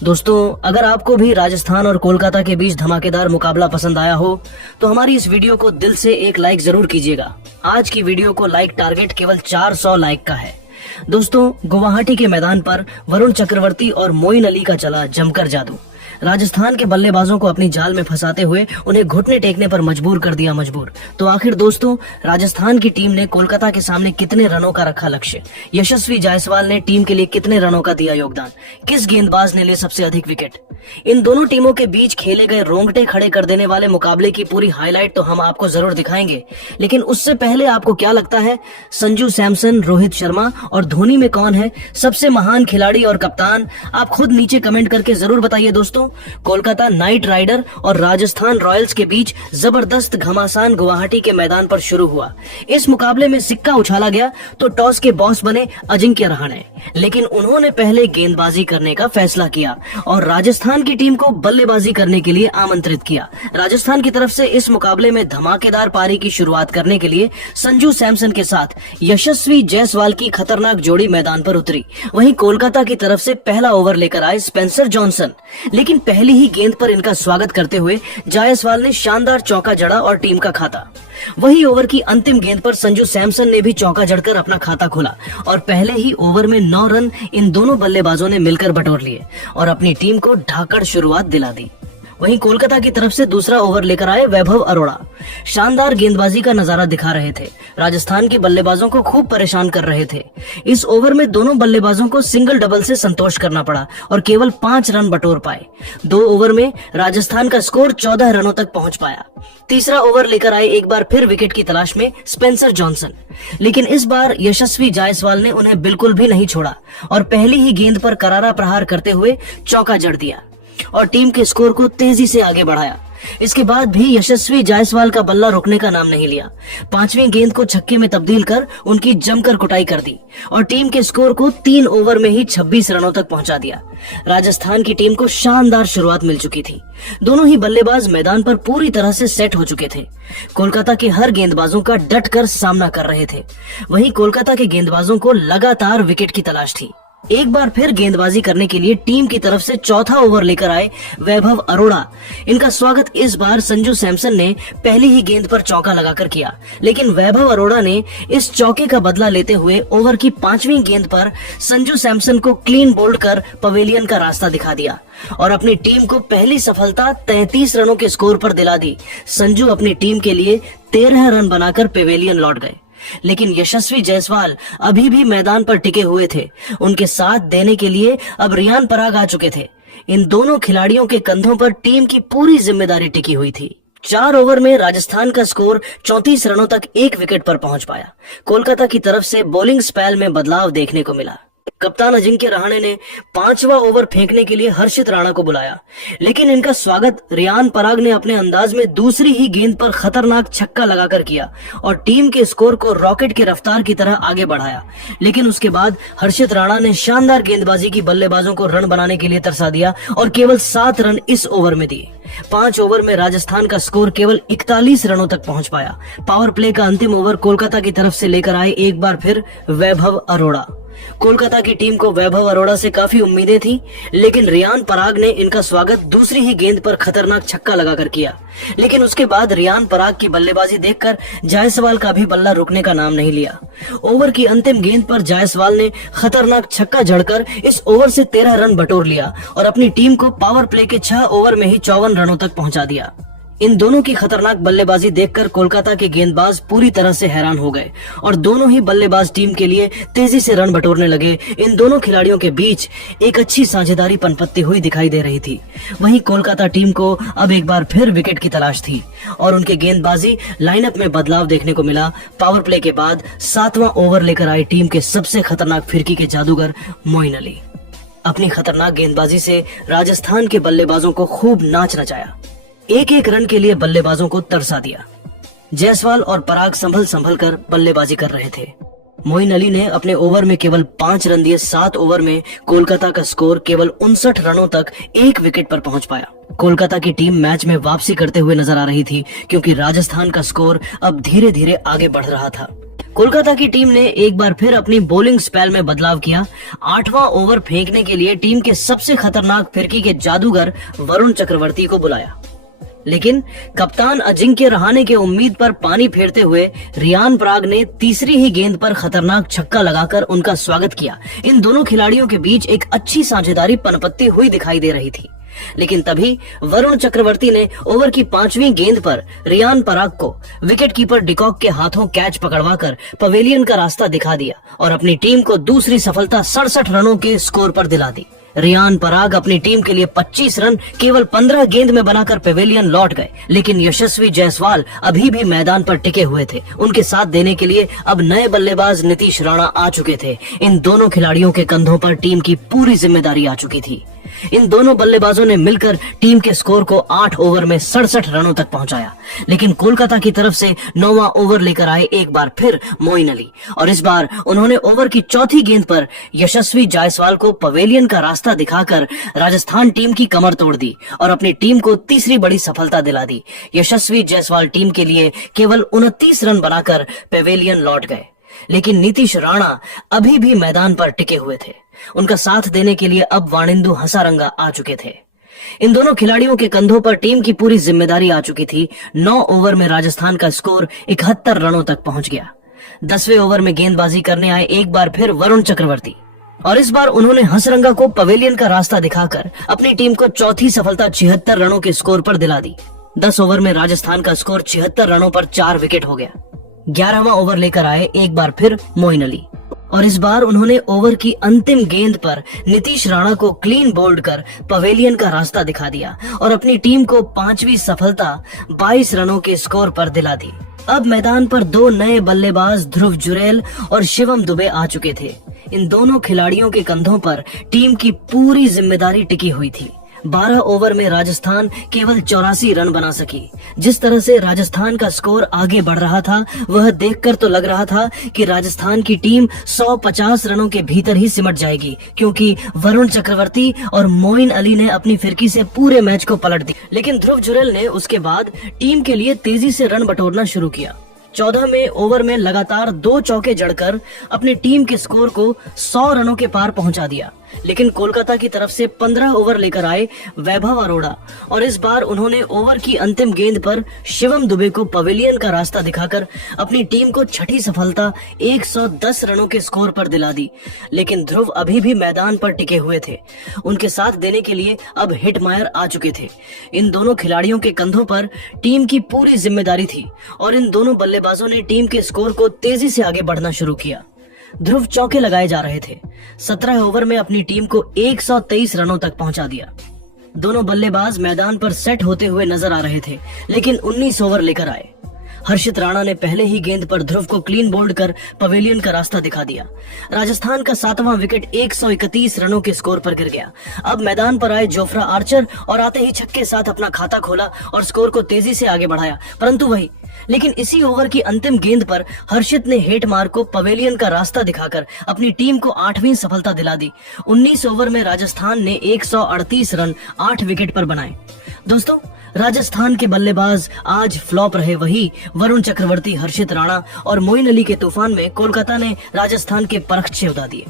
दोस्तों, अगर आपको भी राजस्थान और कोलकाता के बीच धमाकेदार मुकाबला पसंद आया हो तो हमारी इस वीडियो को दिल से एक लाइक जरूर कीजिएगा। आज की वीडियो को लाइक टारगेट केवल 400 लाइक का है। दोस्तों, गुवाहाटी के मैदान पर वरुण चक्रवर्ती और मोइन अली का चला जमकर जादू। राजस्थान के बल्लेबाजों को अपनी जाल में फंसाते हुए उन्हें घुटने टेकने पर मजबूर कर दिया मजबूर। तो आखिर दोस्तों, राजस्थान की टीम ने कोलकाता के सामने कितने रनों का रखा लक्ष्य? यशस्वी जायसवाल ने टीम के लिए कितने रनों का दिया योगदान? किस गेंदबाज ने लिए सबसे अधिक विकेट? इन दोनों टीमों के बीच खेले गए रोंगटे खड़े कर देने वाले मुकाबले की पूरी हाईलाइट तो हम आपको जरूर दिखाएंगे, लेकिन उससे पहले आपको क्या लगता है, संजू सैमसन, रोहित शर्मा और धोनी में कौन है सबसे महान खिलाड़ी और कप्तान? आप खुद नीचे कमेंट करके जरूर बताइए। दोस्तों, कोलकाता नाइट राइडर और राजस्थान रॉयल्स के बीच जबरदस्त घमासान गुवाहाटी के मैदान पर शुरू हुआ। इस मुकाबले में सिक्का उछाला गया तो टॉस के बॉस बने अजिंक्य रहाणे, लेकिन उन्होंने पहले गेंदबाजी करने का फैसला किया और राजस्थान की टीम को बल्लेबाजी करने के लिए आमंत्रित किया। राजस्थान की तरफ से इस मुकाबले में धमाकेदार पारी की शुरुआत करने के लिए संजू सैमसन के साथ यशस्वी जायसवाल की खतरनाक जोड़ी मैदान पर उतरी। वहीं कोलकाता की तरफ से पहला ओवर लेकर आए स्पेंसर जॉनसन, लेकिन पहली ही गेंद पर इनका स्वागत करते हुए जायसवाल ने शानदार चौका जड़ा और टीम का खाता। वही ओवर की अंतिम गेंद पर संजू सैमसन ने भी चौका जड़कर अपना खाता खोला और पहले ही ओवर में 9 रन इन दोनों बल्लेबाजों ने मिलकर बटोर लिए और अपनी टीम को ढाकड़ शुरुआत दिला दी। वहीं कोलकाता की तरफ से दूसरा ओवर लेकर आए वैभव अरोड़ा। शानदार गेंदबाजी का नजारा दिखा रहे थे, राजस्थान के बल्लेबाजों को खूब परेशान कर रहे थे। इस ओवर में दोनों बल्लेबाजों को सिंगल डबल से संतोष करना पड़ा और केवल 5 रन बटोर पाए। 2 ओवर में राजस्थान का स्कोर 14 रनों तक पहुंच पाया। तीसरा ओवर लेकर आए एक बार फिर विकेट की तलाश में स्पेंसर जॉनसन, लेकिन इस बार यशस्वी जायसवाल ने उन्हें बिल्कुल भी नहीं छोड़ा और पहली ही गेंद पर करारा प्रहार करते हुए चौका जड़ दिया और टीम के स्कोर को तेजी से आगे बढ़ाया। इसके बाद भी यशस्वी जायसवाल का बल्ला रुकने का नाम नहीं लिया। 5वीं गेंद को छक्के में तब्दील कर उनकी जमकर कुटाई कर दी और टीम के स्कोर को 3 ओवर में ही 26 रनों तक पहुंचा दिया। राजस्थान की टीम को शानदार शुरुआत मिल चुकी थी। दोनों ही बल्लेबाज मैदान पर पूरी तरह से सेट हो चुके थे। कोलकाता के हर गेंदबाजों का डट कर सामना कर रहे थे। वहीं कोलकाता के गेंदबाजों को लगातार विकेट की तलाश थी। एक बार फिर गेंदबाजी करने के लिए टीम की तरफ से चौथा ओवर लेकर आए वैभव अरोड़ा। इनका स्वागत इस बार संजू सैमसन ने पहली ही गेंद पर चौका लगाकर किया, लेकिन वैभव अरोड़ा ने इस चौके का बदला लेते हुए ओवर की 5वीं गेंद पर संजू सैमसन को क्लीन बोल्ड कर पवेलियन का रास्ता दिखा दिया और अपनी टीम को पहली सफलता 33 रनों के स्कोर पर दिला दी। संजू अपनी टीम के लिए 13 रन बनाकर पवेलियन लौट गए, लेकिन यशस्वी जायसवाल अभी भी मैदान पर टिके हुए थे। उनके साथ देने के लिए अब रियान पराग आ चुके थे। इन दोनों खिलाड़ियों के कंधों पर टीम की पूरी जिम्मेदारी टिकी हुई थी। 4 ओवर में राजस्थान का स्कोर 34 रनों तक 1 विकेट पर पहुंच पाया। कोलकाता की तरफ से बॉलिंग स्पेल में बदलाव देखने को मिला। कप्तान अजिंक्य रहाणे ने 5वां ओवर फेंकने के लिए हर्षित राणा को बुलाया, लेकिन इनका स्वागत रियान पराग ने अपने अंदाज में दूसरी ही गेंद पर खतरनाक छक्का लगाकर किया और टीम के स्कोर को रॉकेट की रफ्तार की तरह आगे बढ़ाया। लेकिन उसके बाद हर्षित राणा ने शानदार गेंदबाजी की बल्लेबाजों को रन बनाने के लिए तरसा दिया और केवल 7 रन इस ओवर में दिए। 5 ओवर में राजस्थान का स्कोर केवल 41 रनों तक पहुंच पाया। पावर प्ले का अंतिम ओवर कोलकाता की तरफ से लेकर आए एक बार फिर वैभव अरोड़ा। कोलकाता की टीम को वैभव अरोड़ा से काफी उम्मीदें थी, लेकिन रियान पराग ने इनका स्वागत दूसरी ही गेंद पर खतरनाक छक्का लगाकर किया। लेकिन उसके बाद रियान पराग की बल्लेबाजी देखकर जायसवाल का भी बल्ला रुकने का नाम नहीं लिया। ओवर की अंतिम गेंद पर जायसवाल ने खतरनाक छक्का जड़कर इस ओवर से 13 रन बटोर लिया और अपनी टीम को पावर प्ले के 6 ओवर में ही 54 रनों तक पहुंचा दिया। इन दोनों की खतरनाक बल्लेबाजी देखकर कोलकाता के गेंदबाज पूरी तरह से हैरान हो गए और दोनों ही बल्लेबाज टीम के लिए तेजी से रन बटोरने लगे। इन दोनों खिलाड़ियों के बीच एक अच्छी साझेदारी पनपत्ती हुई दिखाई दे रही थी। वहीं कोलकाता टीम को अब एक बार फिर विकेट की तलाश थी और उनके गेंदबाजी लाइनअप में बदलाव देखने को मिला। पावर प्ले के बाद 7वां ओवर लेकर आई टीम के सबसे खतरनाक फिरकी के जादूगर मोइन अली। अपनी खतरनाक गेंदबाजी से राजस्थान के बल्लेबाजों को खूब नाच नचाया। एक रन के लिए बल्लेबाजों को तरसा दिया। जायसवाल और पराग संभल कर बल्लेबाजी कर रहे थे। मोइन अली ने अपने ओवर में केवल 5 रन दिए। 7 ओवर में कोलकाता का स्कोर केवल 59 रनों तक 1 विकेट पर पहुंच पाया। कोलकाता की टीम मैच में वापसी करते हुए नजर आ रही थी, क्योंकि राजस्थान का स्कोर अब धीरे धीरे आगे बढ़ रहा था। कोलकाता की टीम ने एक बार फिर अपनी बॉलिंग स्पेल में बदलाव किया। 8वां ओवर फेंकने के लिए टीम के सबसे खतरनाक फिरकी के जादूगर वरुण चक्रवर्ती को बुलाया, लेकिन कप्तान अजिंक्य रहाणे के उम्मीद पर पानी फेरते हुए रियान पराग ने तीसरी ही गेंद पर खतरनाक छक्का लगाकर उनका स्वागत किया। इन दोनों खिलाड़ियों के बीच एक अच्छी साझेदारी पनपत्ती हुई दिखाई दे रही थी, लेकिन तभी वरुण चक्रवर्ती ने ओवर की 5वीं गेंद पर रियान पराग को विकेटकीपर डिकॉक के हाथों कैच पकड़वाकर पवेलियन का रास्ता दिखा दिया और अपनी टीम को दूसरी सफलता 67 रनों के स्कोर पर दिला दी। रियान पराग अपनी टीम के लिए 25 रन केवल 15 गेंद में बनाकर पवेलियन लौट गए, लेकिन यशस्वी जायसवाल अभी भी मैदान पर टिके हुए थे। उनके साथ देने के लिए अब नए बल्लेबाज नीतीश राणा आ चुके थे। इन दोनों खिलाड़ियों के कंधों पर टीम की पूरी जिम्मेदारी आ चुकी थी। इन दोनों बल्लेबाजों ने मिलकर टीम के स्कोर को 8 ओवर में 67 रनों तक पहुंचाया, लेकिन कोलकाता की तरफ से 9वां ओवर लेकर आए एक बार फिर मोइन अली, और इस बार उन्होंने ओवर की 4थी गेंद पर यशस्वी जायसवाल को पवेलियन का रास्ता दिखाकर राजस्थान टीम की कमर तोड़ दी और अपनी टीम को तीसरी बड़ी सफलता दिला दी। यशस्वी जायसवाल टीम के लिए केवल 29 रन बनाकर पवेलियन लौट गए, लेकिन नीतीश राणा अभी भी मैदान पर टिके हुए थे। उनका साथ देने के लिए अब वाणिंदु हसारंगा आ चुके थे। इन दोनों खिलाड़ियों के कंधों पर टीम की पूरी जिम्मेदारी आ चुकी थी। 9 ओवर में राजस्थान का स्कोर 71 रनों तक पहुंच गया। 10वें ओवर में गेंदबाजी करने आए एक बार फिर वरुण चक्रवर्ती, और इस बार उन्होंने हसरंगा को पवेलियन का रास्ता दिखाकर अपनी टीम को चौथी सफलता 76 रनों के स्कोर पर दिला दी। 10 ओवर में राजस्थान का स्कोर 76 रनों पर 4 विकेट हो गया। 11वां ओवर लेकर आए एक बार फिर मोइन अली, और इस बार उन्होंने ओवर की अंतिम गेंद पर नीतीश राणा को क्लीन बोल्ड कर पवेलियन का रास्ता दिखा दिया और अपनी टीम को 5वीं सफलता 22 रनों के स्कोर पर दिला दी। अब मैदान पर 2 नए बल्लेबाज ध्रुव जुरैल और शिवम दुबे आ चुके थे। इन दोनों खिलाड़ियों के कंधों पर टीम की पूरी जिम्मेदारी टिकी हुई थी। 12 ओवर में राजस्थान केवल 84 रन बना सकी। जिस तरह से राजस्थान का स्कोर आगे बढ़ रहा था, वह देखकर तो लग रहा था कि राजस्थान की टीम 150 रनों के भीतर ही सिमट जाएगी, क्योंकि वरुण चक्रवर्ती और मोइन अली ने अपनी फिरकी से पूरे मैच को पलट दी। लेकिन ध्रुव जुरैल ने उसके बाद टीम के लिए तेजी से रन बटोरना शुरू किया। 14वें ओवर में लगातार 2 चौके जड़कर अपनी टीम के स्कोर को 100 रनों के पार पहुंचा दिया। लेकिन कोलकाता की तरफ से 15 ओवर लेकर आए वैभव अरोड़ा, और इस बार उन्होंने ओवर की अंतिम गेंद पर शिवम दुबे को पवेलियन का रास्ता दिखाकर अपनी टीम को छठी सफलता 110 रनों के स्कोर पर दिला दी। लेकिन ध्रुव अभी भी मैदान पर टिके हुए थे। उनके साथ देने के लिए अब हिटमायर आ चुके थे। इन दोनों खिलाड़ियों के कंधों पर टीम की पूरी जिम्मेदारी थी और इन दोनों बल्लेबाजों ने टीम के स्कोर को तेजी से आगे बढ़ना शुरू किया। ध्रुव चौके लगाए जा रहे थे। 17 ओवर में अपनी टीम को 123 रनों तक पहुंचा दिया। दोनों बल्लेबाज मैदान पर सेट होते हुए नजर आ रहे थे, लेकिन 19 ओवर लेकर आए। हर्षित राणा ने पहले ही गेंद पर ध्रुव को क्लीन बोल्ड कर पवेलियन का रास्ता दिखा दिया। राजस्थान का 7वां विकेट 131 रनों के स्कोर पर गिर गया। अब मैदान पर आए जोफ्रा आर्चर और आते ही छक्के साथ अपना खाता खोला और स्कोर को तेजी से आगे बढ़ाया, परंतु लेकिन इसी ओवर की अंतिम गेंद पर हर्षित ने हेट मार को पवेलियन का रास्ता दिखाकर अपनी टीम को 8वीं सफलता दिला दी। 19 ओवर में राजस्थान ने 138 रन 8 विकेट पर बनाए। दोस्तों, राजस्थान के बल्लेबाज आज फ्लॉप रहे। वही वरुण चक्रवर्ती, हर्षित राणा और मोइन अली के तूफान में कोलकाता ने राजस्थान के परखचे उड़ा दिए।